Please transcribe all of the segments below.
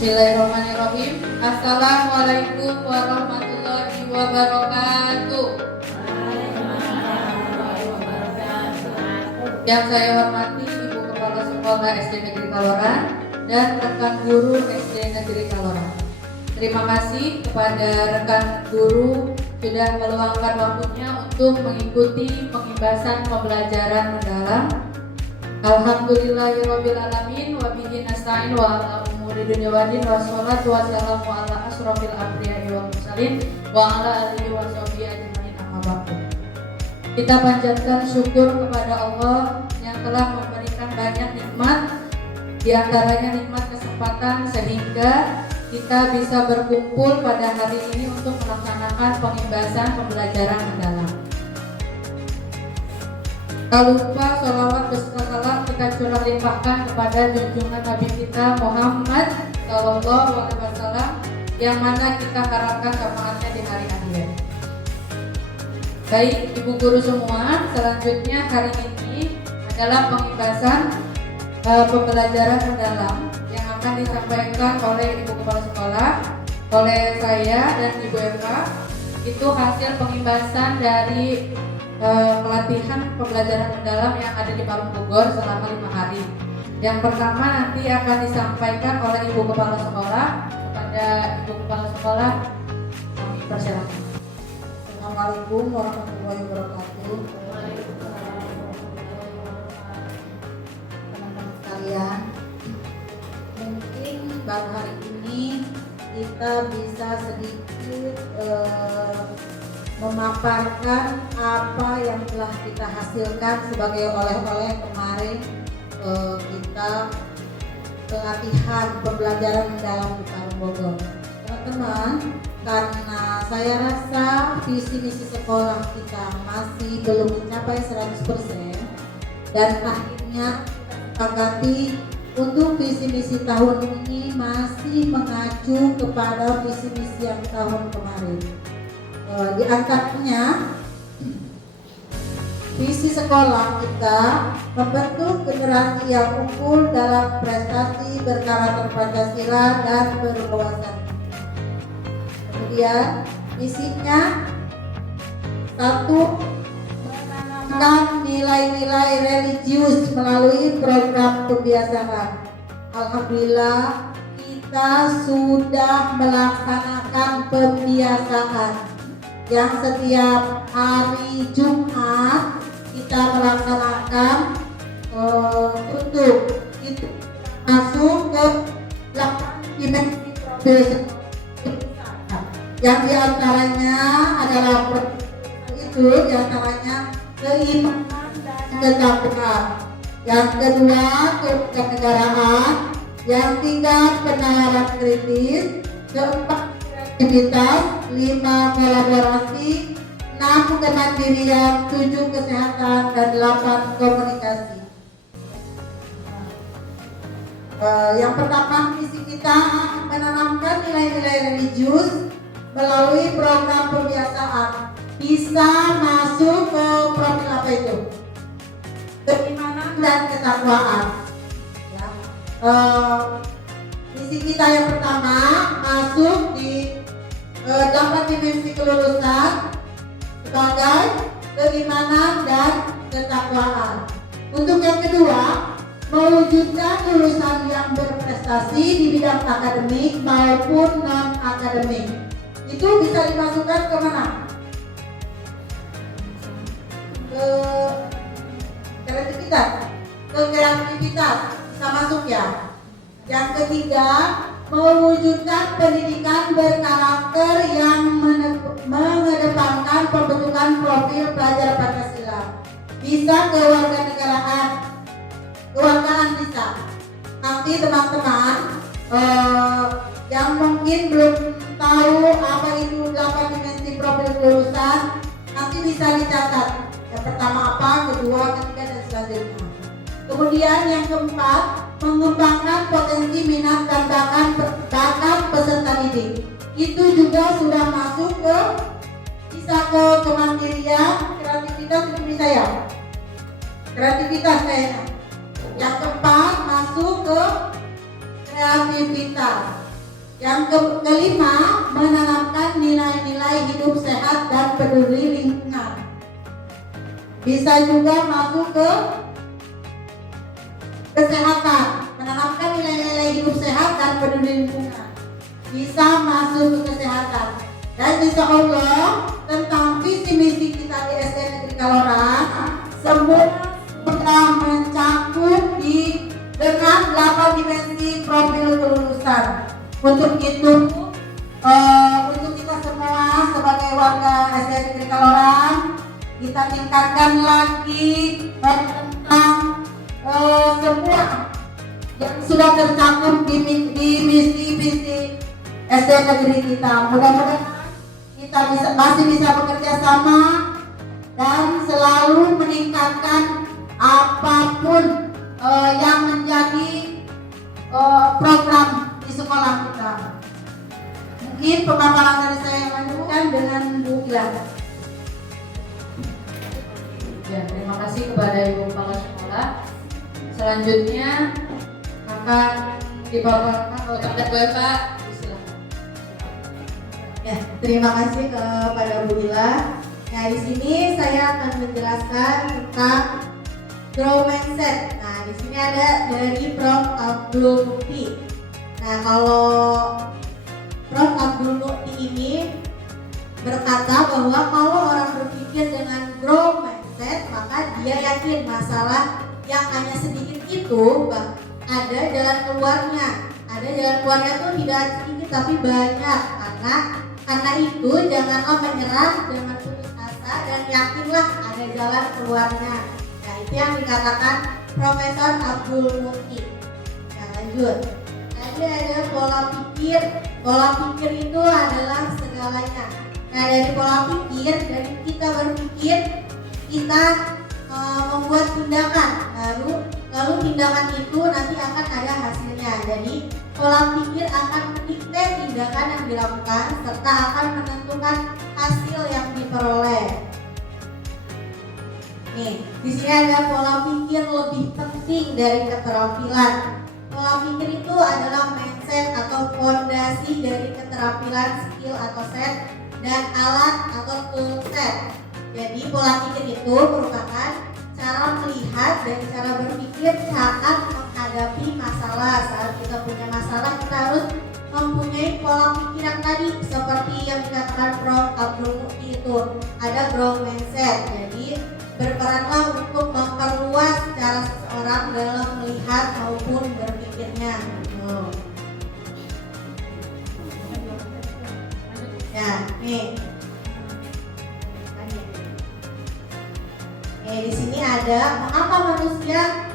Bismillahirrahmanirrahim. Assalamualaikum warahmatullahi wabarakatuh. Yang saya hormati Ibu Kepala Sekolah SD Negeri Kaloran dan rekan guru SD Negeri Kaloran. Terima kasih kepada rekan guru sudah meluangkan waktunya untuk mengikuti pengibasan pembelajaran mendalam. Alhamdulillahirrabbilalamin wabihi nasta'in wa ala umuri dunya wadin wa salatu wassalamu ala asrofil anbiya'i wal mursalin wa ala alihi wa sahbihi ajma'in amma ba'du. Kita panjatkan syukur kepada Allah yang telah memberikan banyak nikmat, di antaranya nikmat kesempatan sehingga kita bisa berkumpul pada hari ini untuk melaksanakan pengibasan pembelajaran mendalam. Tak lupa sholawat beserta salam kita curah limpahkan kepada junjungan Nabi kita Muhammad SAW yang mana kita harapkan syafaatnya di hari akhir. Baik Ibu Guru semua, selanjutnya hari ini adalah pengibasan pembelajaran mendalam yang akan disampaikan oleh Ibu Kepala Sekolah, oleh saya dan Ibu Eva. Itu hasil pengibasan dari pelatihan pembelajaran mendalam yang ada di Parung Bogor selama 5 hari. Yang pertama nanti akan disampaikan oleh Ibu Kepala Sekolah. Kepada Ibu Kepala Sekolah kami persilakan. Assalamualaikum warahmatullahi wabarakatuh. Teman-teman sekalian, mungkin baru hari ini kita bisa sedikit memaparkan apa yang telah kita hasilkan sebagai oleh-oleh kemarin kita pelatihan pembelajaran mendalam di Parung Bogor. Teman-teman, karena saya rasa visi misi sekolah kita masih belum mencapai 100% dan akhirnya sepakati untuk visi misi tahun ini masih mengacu kepada visi misi yang tahun kemarin. Di antaranya visi sekolah kita membentuk generasi yang unggul dalam prestasi berkarakter Pancasila dan berwawasan. Kemudian visinya 1. Menanamkan nilai-nilai religius melalui program pembiasaan. Alhamdulillah kita sudah melaksanakan pembiasaan yang setiap hari Jumat kita melaksanakan untuk itu masuk ke 8 dimensi profesi yang diantaranya adalah itu diantaranya keimanan dan ketakwaan, yang kedua kenegaraan, yang ketiga penalaran kritis, keempat aktivitas, 5 kolaborasi, 6 kemandirian, 7 kesehatan, dan 8 komunikasi. Yang pertama, misi kita menanamkan nilai-nilai religius melalui program pembiasaan. Bisa masuk ke profil apa itu? Keimanan dan ketakwaan. Ya. Misi kita yang pertama masuk di 8 dimensi kelulusan sebagai keimanan dan ketakwaan. Untuk yang kedua, mewujudkan lulusan yang berprestasi di bidang akademik maupun non akademik. Itu bisa dimasukkan ke mana? Ke kreativitas. Ke kreativitas bisa masuk ya. Yang ketiga, mewujudkan pendidikan berkarakter yang mengedepankan pembentukan profil pelajar Pancasila. Bisa kewarganegaraan, kewargaan bisa. Nanti teman-teman yang mungkin belum tahu apa itu 8 dimensi profil kelulusan, nanti bisa dicatat. Yang pertama apa, kedua, ketiga, dan selanjutnya. Kemudian yang keempat, mengembangkan potensi minat dan bakat peserta didik. Itu juga sudah masuk ke bisa ke kemandirian, kreativitas itu bisa ya. Kreativitas kayaknya. Yang keempat masuk ke kreativitas. Kelima, menanamkan nilai-nilai hidup sehat dan peduli lingkungan. Bisa juga masuk ke kesehatan, menanamkan nilai-nilai hidup sehat dan peduli lingkungan. Bisa masuk ke kesehatan. Dan insya Allah tentang visi misi kita di SDN Negeri Kaloran semua sudah mencakup dengan 8 dimensi profil kelulusan. Untuk itu, untuk kita semua sebagai warga SDN Negeri Kaloran, kita tingkatkan lagi tentang semua yang sudah tercakup di misi-misi SDN Negeri kita. Mudah-mudahan kita masih bisa bekerja sama dan selalu meningkatkan apapun yang menjadi program di sekolah kita. Mungkin pemaparan dari saya lanjutkan dengan Bu Gilang. Ya, terima kasih kepada Ibu Kepala Sekolah. Selanjutnya akan dipaparkan oleh Bapak. Silakan. Ya, terima kasih kepada Bu Ila. Nah, di sini saya akan menjelaskan tentang Grow Mindset. Nah, di sini ada dari Prof. Abdul Mukti. Nah, kalau Prof. Abdul Mukti ini berkata bahwa kalau orang berpikir dengan grow mindset, maka dia yakin masalah yang hanya sedikit itu ada jalan keluarnya. Ada jalan keluarnya itu tidak sedikit tapi banyak. Karena itu janganlah menyerah, jangan putus asa dan yakinlah ada jalan keluarnya. Nah, itu yang dikatakan Profesor Abdul Mukti. Nah, lanjut. Tadi ada pola pikir. Pola pikir itu adalah segalanya. Nah, dari pola pikir, dari kita berpikir, kita membuat tindakan. Lalu tindakan itu nanti akan ada hasilnya. Jadi pola pikir akan mendikte tindakan yang dilakukan serta akan menentukan hasil yang diperoleh. Nih, di sini ada pola pikir lebih penting dari keterampilan. Pola pikir itu adalah mindset atau fondasi dari keterampilan, skill atau set dan alat atau tool set. Jadi pola pikir itu merupakan cara melihat dan cara berpikir saat menghadapi masalah. Saat kita punya masalah, kita harus mempunyai pola pikir yang tadi seperti yang dikatakan Prof. Abdul Mukti itu ada growth mindset. Jadi berperanlah untuk memperluas cara seseorang dalam melihat maupun berpikirnya. Ya, nih. Di sini ada mengapa manusia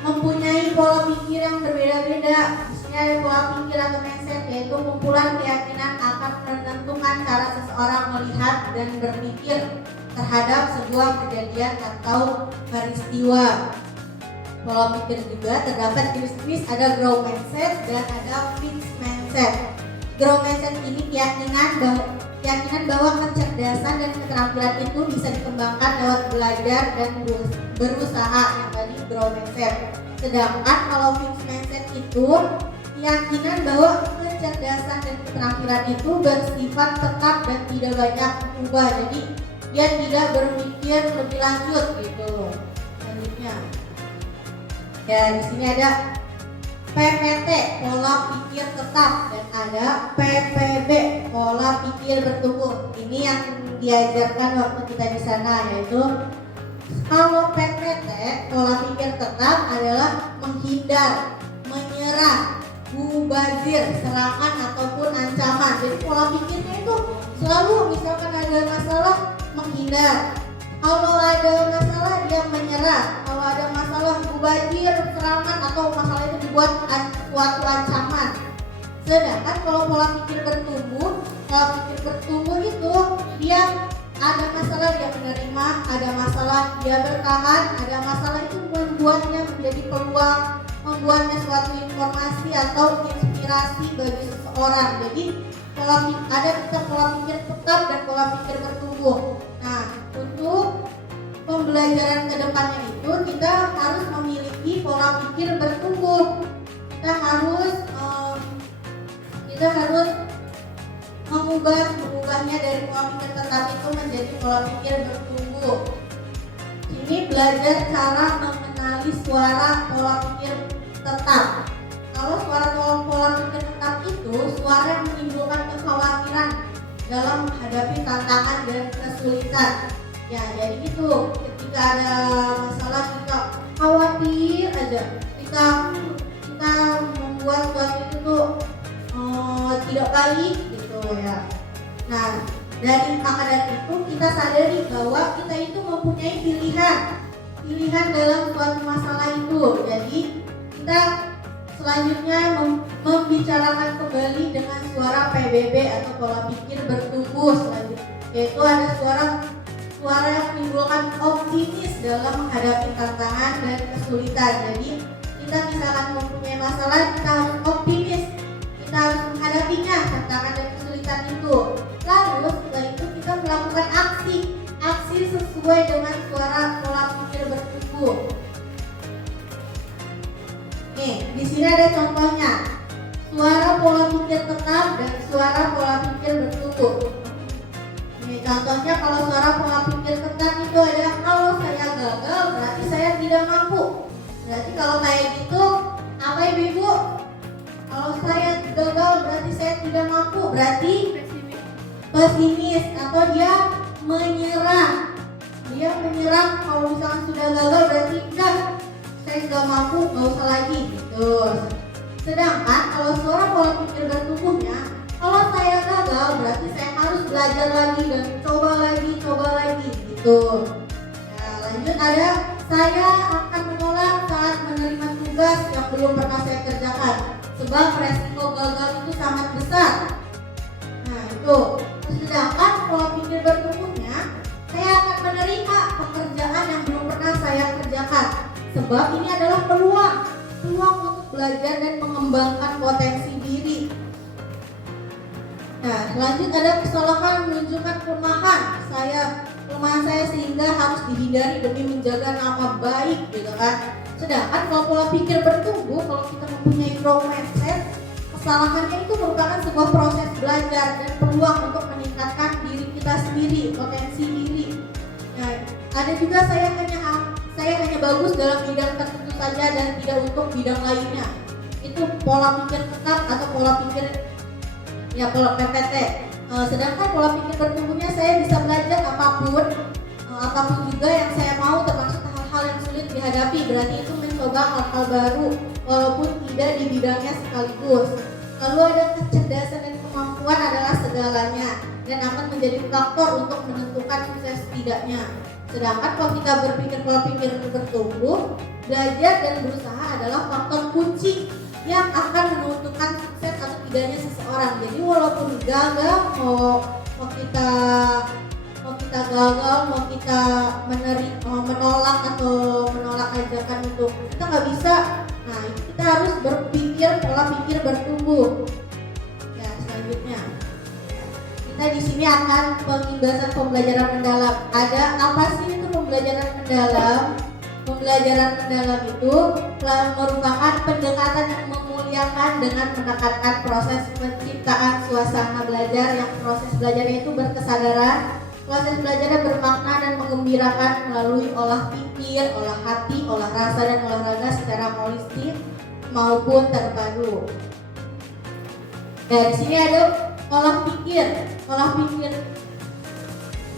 mempunyai pola pikir yang berbeda-beda. Di sini ada pola pikir atau mindset, yaitu kumpulan keyakinan akan menentukan cara seseorang melihat dan berpikir terhadap sebuah kejadian atau peristiwa. Pola pikir juga terdapat jenis-jenis, ada growth mindset dan ada fixed mindset. Growth mindset ini keyakinan bahwa kecerdasan dan keterampilan itu bisa dikembangkan lewat belajar dan berusaha, yang tadi growth mindset. Sedangkan kalau fixed mindset itu keyakinan bahwa kecerdasan dan keterampilan itu bersifat tetap dan tidak banyak berubah. Jadi dia tidak berpikir lebih lanjut gitu. Selanjutnya, ya di sini ada PPT, pola pikir tetap, dan ada PPB, pola pikir bertumbuh. Ini yang diajarkan waktu kita di sana, yaitu kalau PPT, pola pikir tetap adalah menghindar, menyerah, mubazir, serangan ataupun ancaman. Jadi pola pikirnya itu selalu misalkan ada masalah menghindar. Kalau ada masalah dia menyerah. Kalau ada masalah mubazir, serangan atau masalah itu dibuat suatu ancaman. Sedangkan kalau pola pikir bertumbuh itu dia ada masalah dia menerima, ada masalah dia bertahan, ada masalah itu membuatnya menjadi peluang, membuatnya suatu informasi atau inspirasi bagi seseorang. Jadi ada kita pola pikir tetap dan pola pikir bertumbuh. Nah, untuk pembelajaran kedepannya itu kita harus memiliki pola pikir bertumbuh. Kita harus atau menjadi pola pikir bertumbuh. Ini belajar cara mengenali suara pola pikir tetap. Kalau suara pola pikir tetap itu suara yang menimbulkan kekhawatiran dalam menghadapi tantangan dan kesulitan. Ya, jadi gitu. Ketika ada masalah kita khawatir aja. Kita membuat suatu itu tuh tidak baik gitu ya. Nah, dari maka dari itu kita sadari bahwa kita itu mempunyai pilihan dalam suatu masalah itu. Jadi kita selanjutnya membicarakan kembali dengan suara PBB atau pola pikir bertumbuh selanjutnya, yaitu ada suara yang menimbulkan optimis dalam menghadapi tantangan dan kesulitan. Jadi kita misalkan mempunyai masalah, kita harus optimis, kita harus menghadapinya tantangan dan kesulitan itu. Lalu setelah itu kita melakukan aksi sesuai dengan suara pola pikir bertumbuh. Nih, di sini ada contohnya. Suara pola pikir tetap dan suara pola pikir bertumbuh. Nih, contohnya kalau suara pola pikir tetap itu ada kalau saya gagal berarti saya tidak mampu. Berarti kalau kayak gitu, apa Ibu? Kalau saya gagal berarti saya tidak mampu. Berarti pesimis atau dia menyerah. Dia menyerah kalau misalkan sudah gagal berarti udah saya sudah mampu, nggak usah lagi gitu. Sedangkan kalau suara pola pikir bertumbuhnya, kalau saya gagal berarti saya harus belajar lagi dan coba lagi gitu. Nah, lanjut ada saya akan menolak saat menerima tugas yang belum pernah saya kerjakan sebab resiko gagal itu sangat besar. Nah itu. Sedangkan pola pikir bertumbuhnya, saya akan menerima pekerjaan yang belum pernah saya kerjakan sebab ini adalah peluang untuk belajar dan mengembangkan potensi diri. Nah, lanjut ada kesalahan menunjukkan kelemahan saya sehingga harus dihindari demi menjaga nama baik gitu kan. Sedangkan kalau pola pikir bertumbuh, kalau kita mempunyai growth mindset, kesalahannya itu merupakan sebuah proses belajar dan peluang untuk meningkatkan diri kita sendiri, potensi diri. Nah, ada juga saya hanya bagus dalam bidang tertentu saja dan tidak untuk bidang lainnya. Itu pola pikir tetap atau pola pikir pola PPT. Sedangkan pola pikir bertumbuhnya saya bisa belajar apapun juga yang saya mau, termasuk hal-hal yang sulit dihadapi. Berarti itu mencoba hal-hal baru walaupun tidak di bidangnya sekaligus. Lalu ada kecerdasan dan kemampuan adalah segalanya dan akan menjadi faktor untuk menentukan sukses tidaknya. Sedangkan kalau kita berpikir pola pikir bertumbuh, belajar dan berusaha adalah faktor kunci yang akan menentukan sukses atau tidaknya seseorang. Jadi walaupun gagal, mau kita gagal, mau kita menolak ajakan untuk kita nggak bisa. Nah, kita harus berpikir pola pikir bertumbuh. Ya, selanjutnya kita di sini akan pembahasan pembelajaran mendalam. Ada apa sih itu pembelajaran mendalam? Pembelajaran mendalam itu merupakan pendekatan yang memuliakan dengan menekankan proses penciptaan suasana belajar yang proses belajarnya itu berkesadaran. Proses belajarnya bermakna dan menggembirakan melalui olah pikir, olah hati, olah rasa, dan olahraga secara holistik maupun terpadu. Dan di sini ada olah pikir.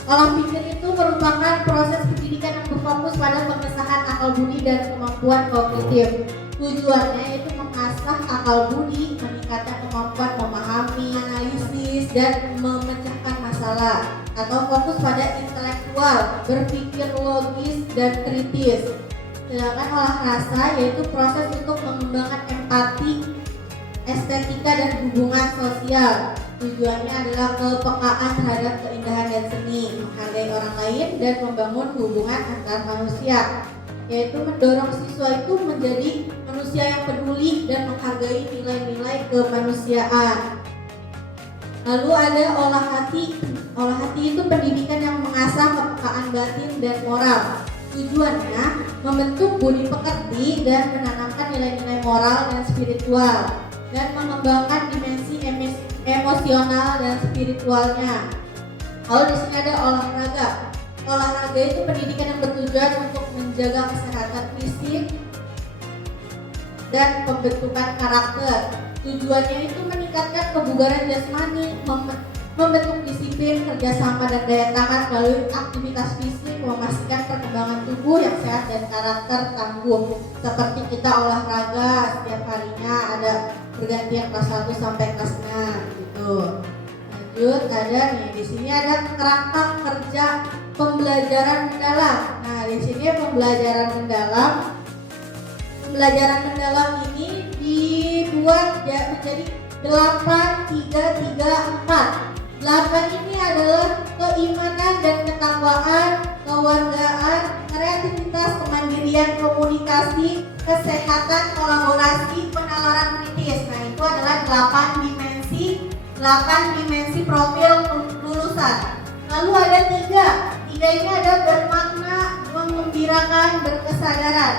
Olah pikir itu merupakan proses pendidikan yang berfokus pada pengesahan akal budi dan kemampuan kognitif. Tujuannya yaitu mengasah akal budi, meningkatkan kemampuan memahami, analisis, dan memecahkan masalah. Atau fokus pada intelektual, berpikir logis dan kritis. Sedangkan olah rasa yaitu proses untuk mengembangkan empati, estetika, dan hubungan sosial. Tujuannya adalah kepekaan terhadap keindahan dan seni, menghargai orang lain, dan membangun hubungan antar manusia. Yaitu mendorong siswa itu menjadi manusia yang peduli dan menghargai nilai-nilai kemanusiaan. Lalu ada olah hati. Olah hati itu pendidikan yang mengasah kepekaan batin dan moral. Tujuannya membentuk budi pekerti dan menanamkan nilai-nilai moral dan spiritual, dan mengembangkan dimensi emosional dan spiritualnya. Lalu di sini ada olahraga. Olahraga itu pendidikan yang bertujuan untuk menjaga kesehatan fisik dan pembentukan karakter. Tujuannya itu meningkatkan kebugaran jasmani, membentuk disiplin, kerjasama dan daya tahan melalui aktivitas fisik, memastikan perkembangan tubuh yang sehat dan karakter tangguh. Seperti kita olahraga setiap harinya ada bergantian kelas 1 sampai kelas 6 gitu. Lanjut ada nih, di sini ada kerangka kerja pembelajaran mendalam. Nah, di sini pembelajaran mendalam ini dibuat menjadi 8-3-3-4. 8 ini adalah keimanan dan ketakwaan, kewargaan, kreativitas, kemandirian, komunikasi, kesehatan, kolaborasi, penalaran kritis. Nah, itu adalah 8 dimensi profil lulusan. Lalu ada 3 ini ada bermakna, menggembirakan, berkesadaran.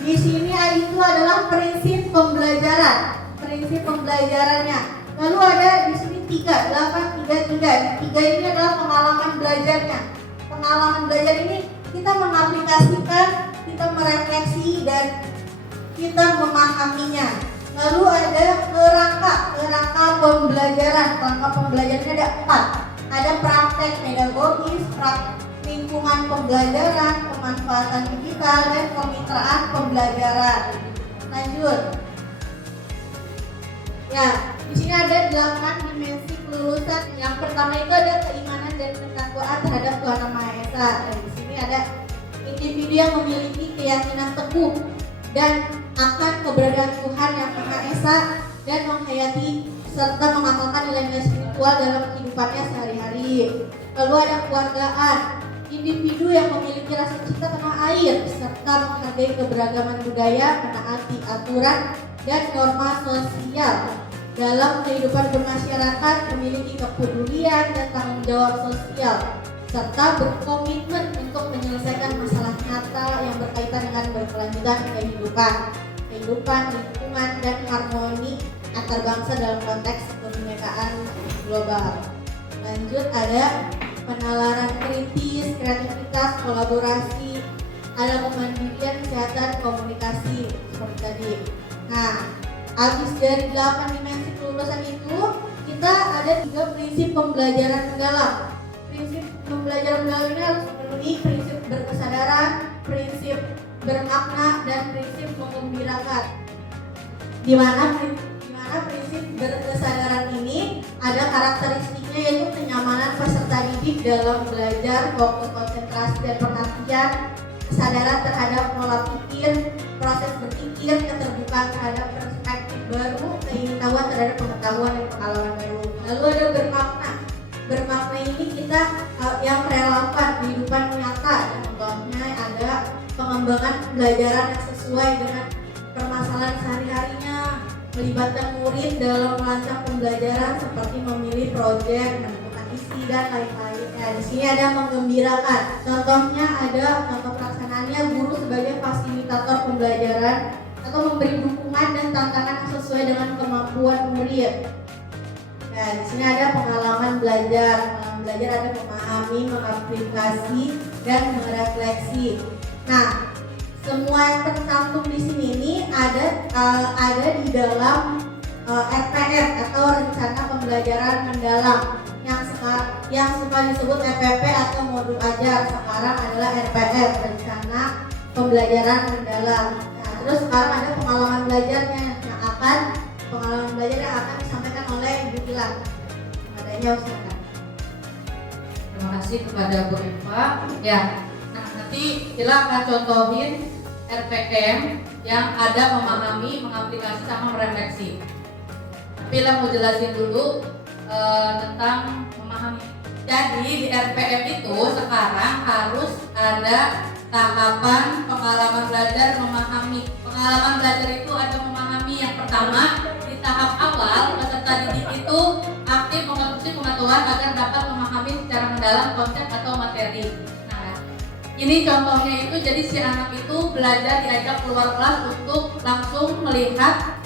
Di sini itu adalah prinsip pembelajarannya. Lalu ada di sini 8-3-3. 3 ini adalah pengalaman belajarnya. Pengalaman belajar ini kita mengaplikasikan, kita merefleksi dan kita memahaminya. Lalu ada kerangka pembelajaran. Kerangka pembelajarannya ada 4. Ada praktek pedagogis, lingkungan pembelajaran, pemanfaatan digital, dan kemitraan pembelajaran. Lanjut. Ya, di sini ada 8 dimensi kelulusan. Yang pertama itu ada keimanan dan ketakwaan terhadap Tuhan Yang Maha Esa. Dan di sini ada individu yang memiliki keyakinan teguh dan akan keberadaan Tuhan Yang Maha Esa dan menghayati serta mengamalkan nilai-nilai spiritual dalam kehidupannya sehari-hari. Lalu ada keluargaan. Individu yang memiliki rasa cinta tanah air serta menghargai keberagaman budaya, menaati aturan dan norma sosial dalam kehidupan bermasyarakat, memiliki kepedulian dan tanggung jawab sosial serta berkomitmen untuk menyelesaikan masalah nyata yang berkaitan dengan berkelanjutan kehidupan, lingkungan dan harmoni antar bangsa dalam konteks kebinekaan global. Lanjut ada penalaran kritis, kreativitas, kolaborasi, ada kemandirian, kesehatan, komunikasi seperti tadi. Nah, habis dari 8 dimensi kelulusan itu, kita ada 3 prinsip pembelajaran mendalam. Prinsip pembelajaran mendalam ini harus memenuhi prinsip berkesadaran, prinsip bermakna, dan prinsip menggembirakan. Di mana prinsip berkesadaran ini ada karakteristiknya, yaitu kenyamanan peserta didik dalam belajar, fokus konsentrasi dan perhatian, kesadaran terhadap pola pikir, proses berpikir, keterbukaan terhadap perspektif baru, keingintahuan terhadap pengetahuan dan pengalaman baru. Lalu ada bermakna ini kita yang relevan kehidupan nyata. Contohnya ada pengembangan pembelajaran yang sesuai dengan permasalahan sehari-harinya, melibatkan murid dalam merancang pembelajaran seperti memilih proyek, menentukan isi dan lain-lain. Ya, di sini ada menggembirakan. Contohnya ada contoh pelaksanaannya guru sebagai fasilitator pembelajaran atau memberi dukungan dan tantangan yang sesuai dengan kemampuan murid. Nah, di sini ada pengalaman belajar. Pengalaman belajar ada memahami, mengaplikasi, dan merefleksi. Nah, semua yang tercantum di sini ini ada di dalam RPM atau rencana pembelajaran mendalam yang suka disebut RPP atau modul ajar. Sekarang adalah RPM, rencana pembelajaran mendalam. Nah, terus sekarang ada pengalaman belajarnya yang akan disampaikan oleh Ibu Gilang. Adanya usahakan. Terima kasih kepada Bu Eva. Ya, nah nanti kita akan contohin RPM yang ada memahami, mengaplikasi, sama merefleksi. Tapi lah mau jelasin dulu tentang memahami. Jadi di RPM itu sekarang harus ada tahapan pengalaman belajar memahami. Pengalaman belajar itu ada memahami. Yang pertama, di tahap awal peserta didik itu aktif mengonsumsi pengetahuan agar dapat memahami secara mendalam konsep atau materi. Nah, ini contohnya itu, jadi si anak itu belajar diajak keluar kelas untuk langsung melihat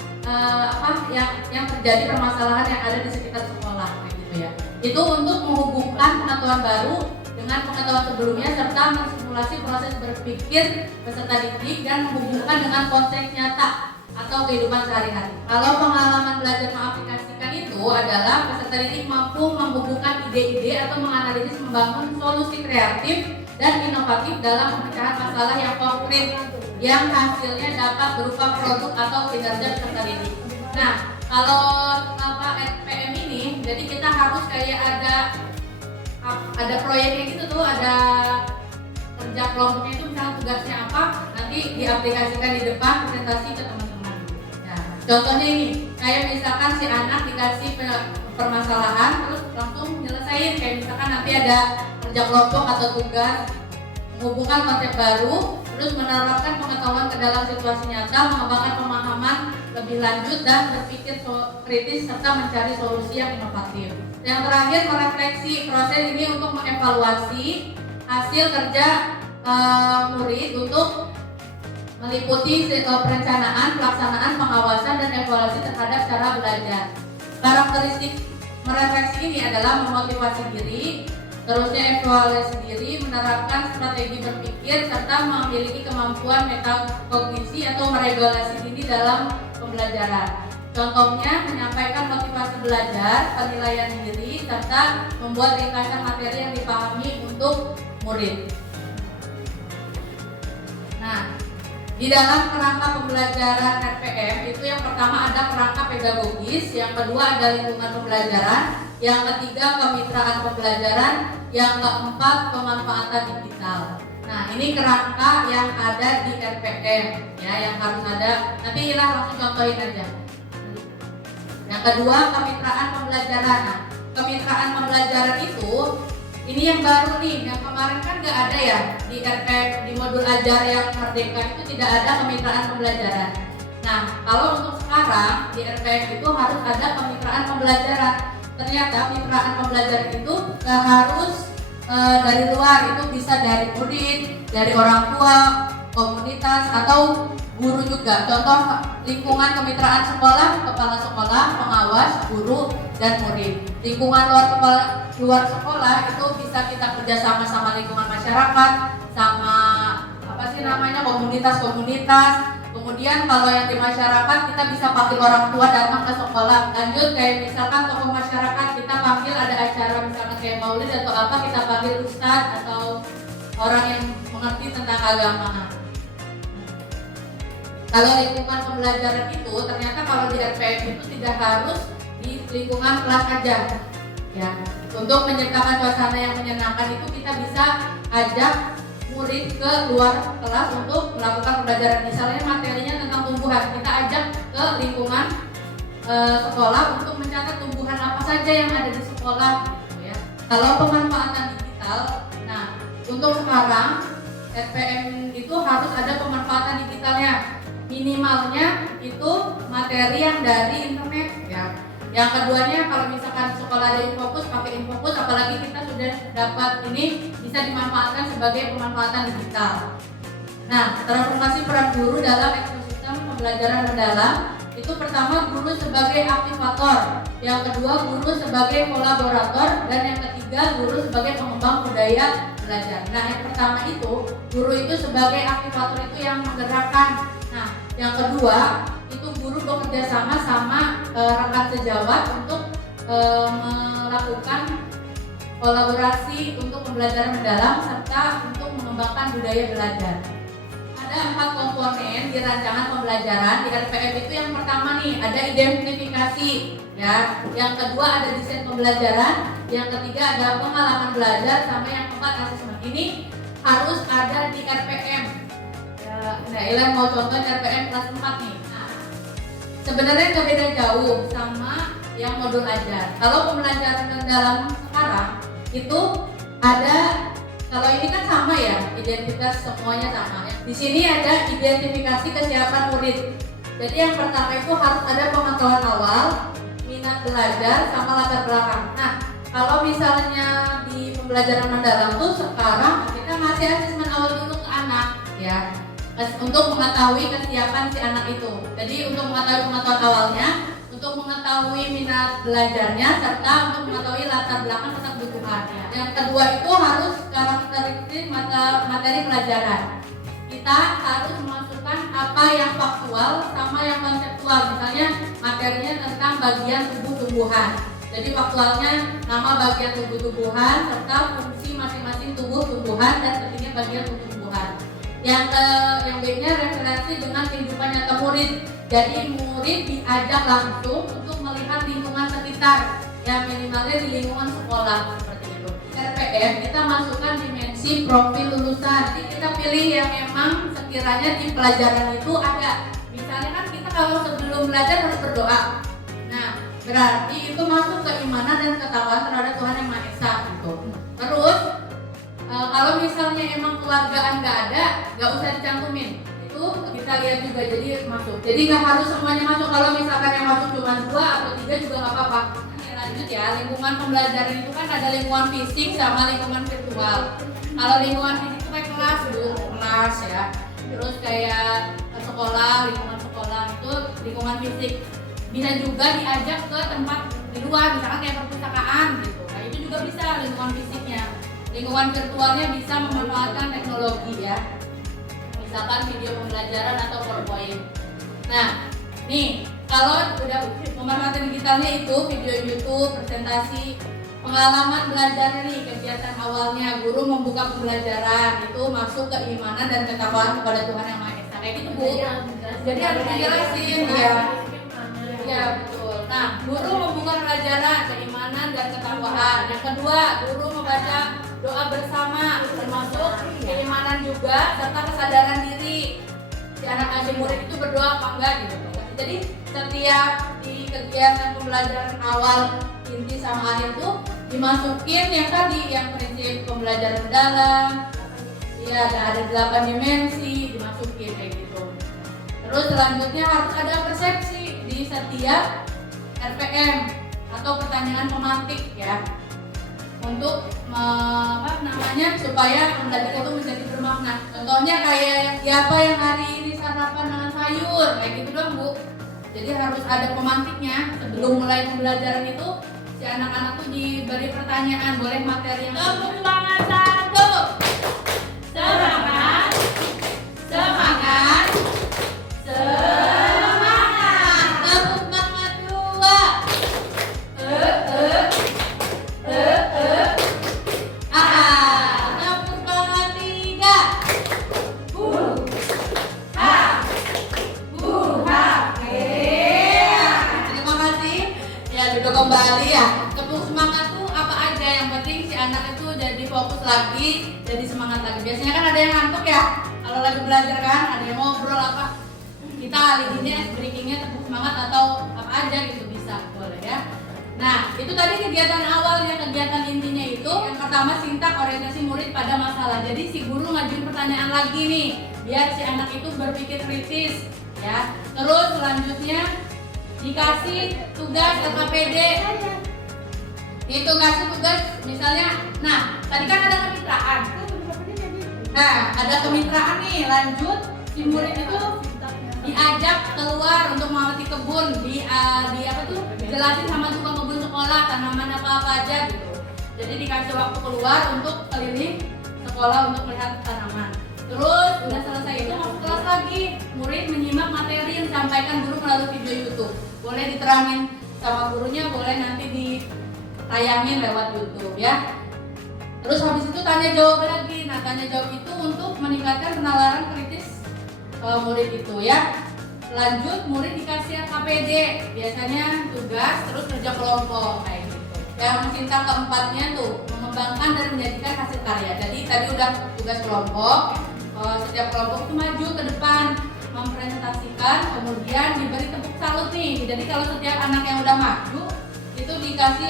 yang terjadi permasalahan yang ada di sekitar sekolah, kayak gitu ya. Itu untuk menghubungkan pengetahuan baru dengan pengetahuan sebelumnya serta mensimulasi proses berpikir peserta didik dan menghubungkan dengan konteks nyata atau kehidupan sehari-hari. Kalau pengalaman belajar mengaplikasikan itu adalah peserta didik mampu menghubungkan ide-ide atau menganalisis membangun solusi kreatif dan inovatif dalam pemecahan masalah yang konkret yang hasilnya dapat berupa produk atau kinerja peserta didik. Nah, kalau RPM ini, jadi kita harus kayak ada proyeknya gitu tuh, ada kerja kelompoknya itu, misalnya tugasnya apa, nanti diaplikasikan di depan presentasi ke teman-teman. Nah, contohnya ini, kayak misalkan si anak dikasih permasalahan terus langsung nyelesain, kayak misalkan nanti ada kerja kelompok atau tugas menghubungkan konsep baru, terus menerapkan pengetahuan ke dalam situasi nyata, mengembangkan pemahaman lebih lanjut dan berpikir kritis serta mencari solusi yang inovatif. Yang terakhir, merefleksi. Proses ini untuk mengevaluasi hasil kerja murid untuk meliputi perencanaan, pelaksanaan, pengawasan dan evaluasi terhadap cara belajar. Karakteristik merefleksi ini adalah memotivasi diri, terusnya evaluasi diri, menerapkan strategi berpikir serta memiliki kemampuan metakognisi atau meregulasi diri dalam pembelajaran. Contohnya menyampaikan motivasi belajar, penilaian diri, serta membuat ringkasan materi yang dipahami untuk murid. Nah, di dalam kerangka pembelajaran RPM itu yang pertama ada kerangka pedagogis, yang kedua ada lingkungan pembelajaran, yang ketiga kemitraan pembelajaran, yang keempat pemanfaatan digital. Nah, ini kerangka yang ada di RPM ya, yang harus ada. Nanti kita langsung contohin aja. Yang kedua kemitraan pembelajaran. Nah, kemitraan pembelajaran itu ini yang baru nih, yang kemarin kan nggak ada ya di RPM, di modul ajar yang merdeka itu tidak ada kemitraan pembelajaran. Nah, kalau untuk sekarang di RPM itu harus ada kemitraan pembelajaran. Ternyata kemitraan pembelajaran itu nggak harus dari luar, itu bisa dari murid, dari orang tua, komunitas atau guru juga. Contoh lingkungan kemitraan sekolah, kepala sekolah, pengawas, guru, dan murid. Lingkungan luar sekolah itu bisa kita kerjasama sama lingkungan masyarakat, sama komunitas. Kemudian kalau yang di masyarakat kita bisa panggil orang tua datang ke sekolah. Lanjut kayak misalkan tokoh masyarakat kita panggil, ada acara misalkan kayak maulid atau apa, kita panggil ustadz atau orang yang mengerti tentang agama. Kalau lingkungan pembelajaran itu ternyata kalau di RPM itu tidak harus di lingkungan kelas aja ya. Untuk menciptakan suasana yang menyenangkan itu kita bisa ajak murid ke luar kelas untuk melakukan pembelajaran. Misalnya materinya tentang tumbuhan, kita ajak ke lingkungan sekolah untuk mencatat tumbuhan apa saja yang ada di sekolah gitu ya. Kalau pemanfaatan digital, nah untuk sekarang RPM itu harus ada pemanfaatan digitalnya. Minimalnya itu materi yang dari internet ya. Yang keduanya kalau misalkan sekolah ada Infocus, pakai Infocus, apalagi kita sudah dapat ini bisa dimanfaatkan sebagai pemanfaatan digital. Nah, transformasi peran guru dalam ekosistem pembelajaran mendalam itu pertama guru sebagai aktivator, yang kedua guru sebagai kolaborator, dan yang ketiga guru sebagai pengembang budaya belajar. Nah, yang pertama itu guru itu sebagai aktivator itu yang menggerakkan. Nah, yang kedua itu guru bekerja sama rekan sejawat untuk melakukan kolaborasi untuk pembelajaran mendalam serta untuk mengembangkan budaya belajar. Ada 4 komponen di rancangan pembelajaran di RPM itu. Yang pertama nih ada identifikasi ya, yang kedua ada desain pembelajaran, yang ketiga ada pengalaman belajar, sama yang keempat asesmen. Ini harus ada di RPM. Nah, Ilan mau contoh RPM kelas 4 nih. Nah, sebenarnya nggak beda jauh sama yang modul ajar. Kalau pembelajaran mendalam sekarang itu ada, kalau ini kan sama ya, identitas semuanya sama ya. Di sini ada identifikasi kesiapan murid. Jadi yang pertama itu harus ada pengetahuan awal, minat belajar, sama latar belakang. Nah, kalau misalnya di pembelajaran mendalam tuh sekarang kita ngasih asesmen awal dulu ke anak ya, untuk mengetahui kesiapan si anak itu. Jadi untuk mengetahui pengetahuan awalnya, untuk untuk mengetahui minat belajarnya serta untuk mengetahui latar belakang serta kebutuhannya. Yang kedua itu harus karakteristik materi pelajaran. Kita harus memasukkan apa yang faktual sama yang konseptual. Misalnya materinya tentang bagian tubuh tumbuhan. Jadi faktualnya nama bagian tubuh tumbuhan serta fungsi masing-masing tubuh tumbuhan dan pentingnya bagian tubuh tumbuhan. Yang B-nya referensi dengan kehidupan nyata murid. Jadi murid diajak langsung untuk melihat lingkungan sekitar, yang minimalnya di lingkungan sekolah seperti itu. RPM kita masukkan dimensi profil lulusan. Jadi kita pilih yang memang sekiranya di pelajaran itu ada. Misalnya kan kita kalau sebelum belajar harus berdoa. Nah, berarti itu masuk keimanan dan ketakwaan terhadap Tuhan Yang Maha Esa gitu. Terus kalau misalnya emang keluargaan nggak ada, nggak usah dicantumin. Kita lihat juga, jadi masuk. Jadi nggak harus semuanya masuk. Kalau misalkan yang masuk cuma 2 atau 3 juga nggak apa-apa. Lanjut ya, lingkungan pembelajaran itu kan ada lingkungan fisik sama lingkungan virtual. Kalau lingkungan fisik itu kayak kelas ya. Terus kayak sekolah, lingkungan sekolah itu lingkungan fisik. Bisa juga diajak ke tempat di luar, misalkan kayak perpustakaan gitu. Nah itu juga bisa lingkungan fisiknya. Lingkungan virtualnya bisa memanfaatkan teknologi ya. Misalkan video pembelajaran atau PowerPoint. Nah, nih kalau udah pemanfaatan digitalnya itu video YouTube, presentasi, pengalaman belajar nih, kegiatan awalnya guru membuka pembelajaran itu masuk keimanan dan ketakwaan kepada Tuhan Yang Maha Esa. Kayak gitu Bu. Jadi harus dijelasin ya. Ya betul. Nah, guru membuka pembelajaran keimanan dan ketakwaan. Yang kedua, guru membaca doa bersama, termasuk keimanan juga serta kesadaran diri. Si anak murid itu berdoa apa enggak gitu. Jadi setiap di kegiatan pembelajaran awal, inti sama akhir itu dimasukin yang tadi, yang prinsip pembelajaran mendalam. Iya, ada 8 dimensi dimasukin kayak gitu. Terus selanjutnya harus ada persepsi di setiap RPM atau pertanyaan pemantik ya. Untuk supaya pembelajaran itu menjadi bermakna. Contohnya kayak siapa yang hari ini sarapan dengan sayur, kayak gitu dong Bu. Jadi harus ada pemantiknya. Sebelum mulai pembelajaran itu si anak-anak tuh diberi pertanyaan, boleh materi yang tepuk tangan 1. Semangat. Semangat. Semangat. Tepuk tangan 2. Kembali ya, tepuk semangat tuh apa aja, yang penting si anak itu jadi fokus lagi, jadi semangat lagi. Biasanya kan ada yang ngantuk ya, kalau lagi belajar kan, ada yang ngobrol apa, kita alihinnya, breakingnya tepuk semangat atau apa aja gitu bisa, boleh ya. Nah itu tadi kegiatan awalnya, kegiatan intinya itu yang pertama sintak orientasi murid pada masalah. Jadi si guru ngajuin pertanyaan lagi nih, biar si anak itu berpikir kritis ya. Terus selanjutnya dikasih tugas LKPD. Itu ngasih tugas misalnya, nah tadi kan ada kemitraan. Nah ada kemitraan nih, lanjut si murid itu diajak keluar untuk mengamati kebun, di apa tuh jelasin sama tukang kebun sekolah tanaman apa aja gitu. Jadi dikasih waktu keluar untuk keliling sekolah untuk melihat tanaman. Terus udah selesai itu masuk kelas lagi, murid menyimak materi yang disampaikan guru melalui video YouTube. Boleh diterangin sama gurunya, boleh nanti ditayangin lewat YouTube ya. Terus habis itu tanya jawab lagi. Nah tanya jawab itu untuk meningkatkan penalaran kritis murid itu ya. Lanjut murid dikasih KPD, biasanya tugas terus kerja kelompok kayak gitu. Yang cinta keempatnya tuh mengembangkan dan menjadikan hasil karya. Jadi tadi udah tugas kelompok. Setiap kelompok itu maju ke depan mempresentasikan, kemudian diberi tepuk salut nih. Jadi kalau setiap anak yang udah maju itu dikasih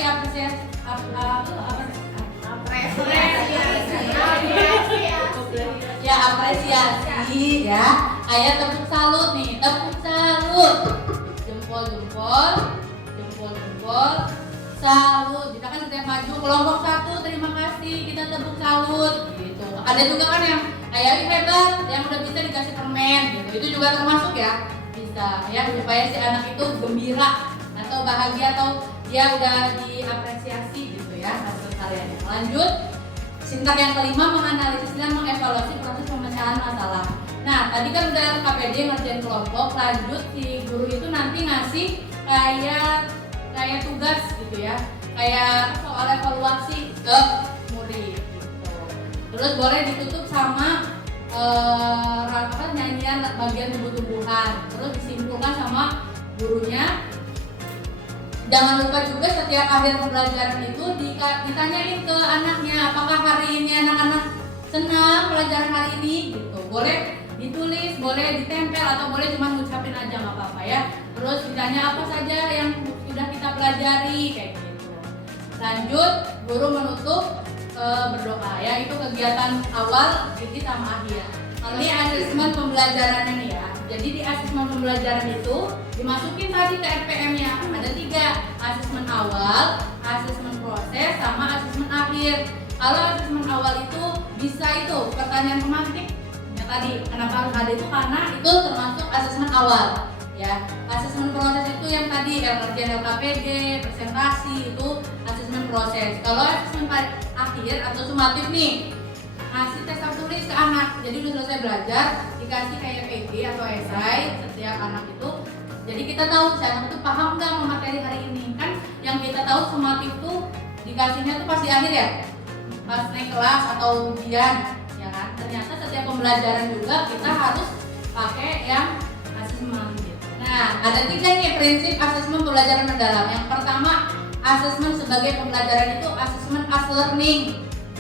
apresiasi ya, kayak tepuk salut nih, tepuk salut, jempol, salut. Kita kan setiap maju kelompok 1 terima kasih, kita tepuk salut gitu. Ada juga kan yang kayak hebat, yang udah bisa dikasih permen gitu. Itu juga termasuk ya, bisa ya supaya si anak itu gembira. Nanti bahagia atau dia udah diapresiasi gitu ya hasil karyanya. Lanjut, sintak yang kelima, menganalisis dan mengevaluasi proses pemecahan masalah. Nah, tadi kan udah KPD ngerjain kelompok, lanjut si guru itu nanti ngasih kayak tugas gitu ya, kayak soal evaluasi ke murid gitu. Terus boleh ditutup sama nyanyian bagian tumbuh-tumbuhan, terus disimpulkan sama gurunya. Jangan lupa juga setiap akhir pembelajaran itu ditanyain ke anaknya, apakah hari ini anak-anak senang pelajaran hari ini gitu. Boleh ditulis, boleh ditempel, atau boleh cuma ngucapin aja nggak apa-apa ya. Terus ditanya apa saja yang sudah kita pelajari kayak gitu. Lanjut, guru menutup berdoa ya, itu kegiatan awal, jadi sama akhir. Ini asesmen pembelajarannya nih ya. Jadi di asesmen pembelajaran itu dimasukin tadi ke RPM-nya. Ada 3, asesmen awal, asesmen proses, sama asesmen akhir. Kalau asesmen awal itu bisa itu pertanyaan pemantik. Ya tadi, kenapa harus ada itu? Karena itu termasuk asesmen awal. Ya, asesmen proses itu yang tadi ngerjain LKPD, presentasi, itu asesmen proses. Kalau asesmen akhir atau sumatif nih, ngasih tes tertulis ke anak. Jadi udah selesai belajar, dikasih kayak PD atau esai setiap anak itu. Jadi kita tahu si anak itu paham nggak sama materi hari ini. Kan yang kita tahu sumatif itu dikasihnya tuh pas di akhir ya, pas naik kelas atau ujian, ya kan. Ternyata setiap pembelajaran juga kita harus pakai yang asesmen gitu. Nah, ada 3 nih prinsip asesmen pembelajaran mendalam. Yang pertama, asesmen sebagai pembelajaran itu asesmen as learning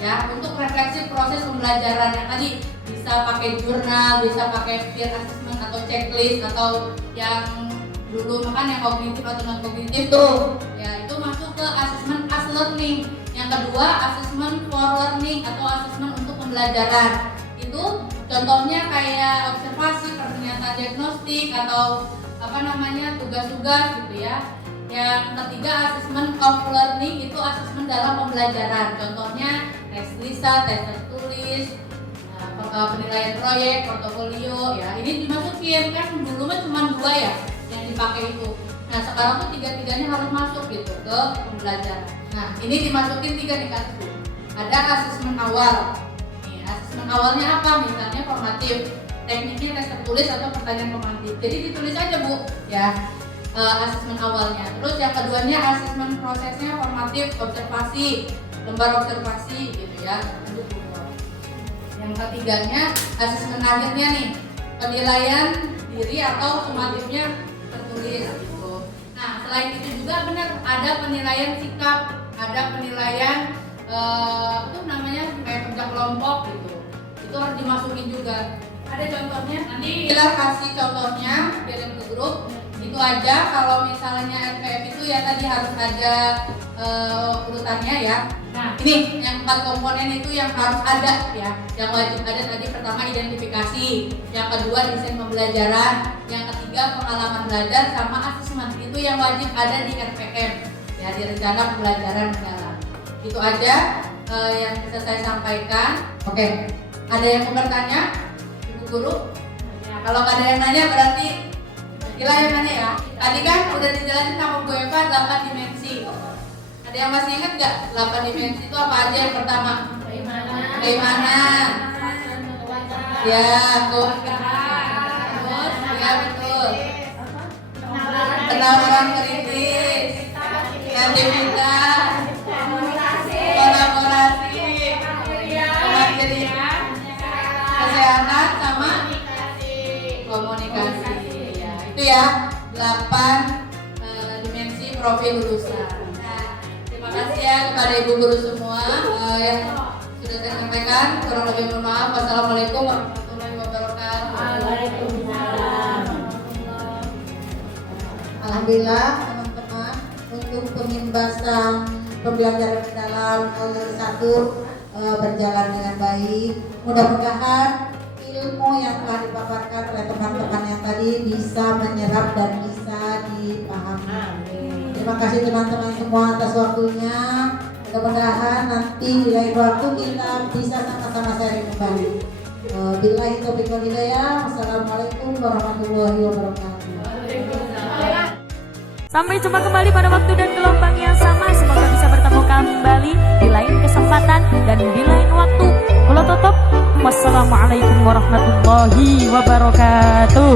ya, untuk refleksi proses pembelajaran yang tadi bisa pakai jurnal, bisa pakai peer assessment atau checklist, atau yang dulu makan yang kognitif atau non kognitif tuh ya, itu masuk ke asesmen as learning. Yang kedua, asesmen for learning atau asesmen untuk pembelajaran. Itu contohnya kayak observasi, pernyataan diagnostik, atau tugas-tugas gitu ya. Yang ketiga, asesmen of learning, itu asesmen dalam pembelajaran. Contohnya tes lisan, tes tertulis, penilaian proyek, portofolio ya. Ini dimasukin, kan dulu mah cuma 2 ya yang dipakai itu. Nah, sekarang tuh 3-tiganya harus masuk gitu ke pembelajaran. Nah, ini dimasukin 3 nih kan. Ada asesmen awal. Nih, asesmen awalnya apa? Misalnya formatif. Tekniknya tes tertulis atau pertanyaan pemantik. Jadi ditulis aja Bu ya. Asesmen awalnya. Terus yang keduanya asesmen prosesnya formatif, observasi, lembar observasi gitu ya. Yang ketiganya asesmen akhirnya nih, penilaian diri atau sumatifnya tertulis gitu. Nah, selain itu juga benar ada penilaian sikap, ada penilaian kayak kerja kelompok gitu. Itu harus dimasukin juga. Ada contohnya, nanti kita kasih contohnya kirim ke grup. Itu aja. Kalau misalnya RPM itu ya tadi harus ada urutannya ya. Nah, ini yang 4 komponen itu yang harus ada ya. Yang wajib ada tadi, pertama identifikasi, yang kedua desain pembelajaran, yang ketiga pengalaman belajar, sama asesmen. Itu yang wajib ada di RPM ya, di rencana pembelajaran mendalam. Itu aja yang bisa saya sampaikan. Oke. Ada yang mau bertanya? Ibu guru? Ya, kalau nggak ada yang nanya berarti gila yang nanya ya. Tadi kan udah dijelasin sama Bu Eva 8 dimensi. Ada yang masih ingat nggak 8 dimensi itu apa aja? Yang pertama keimanan, ya, kewargaan, terus ya betul, penawaran kritis, kreativitas, kolaborasi, kemandirian, kesehatan, sama komunikasi. Ya, itu ya 8 dimensi profil lulusan. Terima kasih ya kepada ibu guru semua yang sudah saya sampaikan. Kurang lebih mohon maaf. Wassalamualaikum warahmatullahi wabarakatuh. Waalaikumsalam. Alhamdulillah teman-teman, untuk pemimbasan pembelajaran mendalam L1 berjalan dengan baik. Mudah-mudahan ilmu yang telah dipaparkan oleh teman-teman yang tadi bisa menyerap dan bisa dipahami. Terima kasih teman-teman semua atas waktunya. Mudah-mudahan nanti di lain waktu kita bisa sama-sama sharing kembali. Billahi taufiq wal hidayah. Wassalamualaikum warahmatullahi wabarakatuh. Sampai jumpa kembali pada waktu dan gelombang yang sama. Semoga bisa bertemu kembali di lain kesempatan dan di lain waktu. Kalau tutup, wassalamualaikum warahmatullahi wabarakatuh.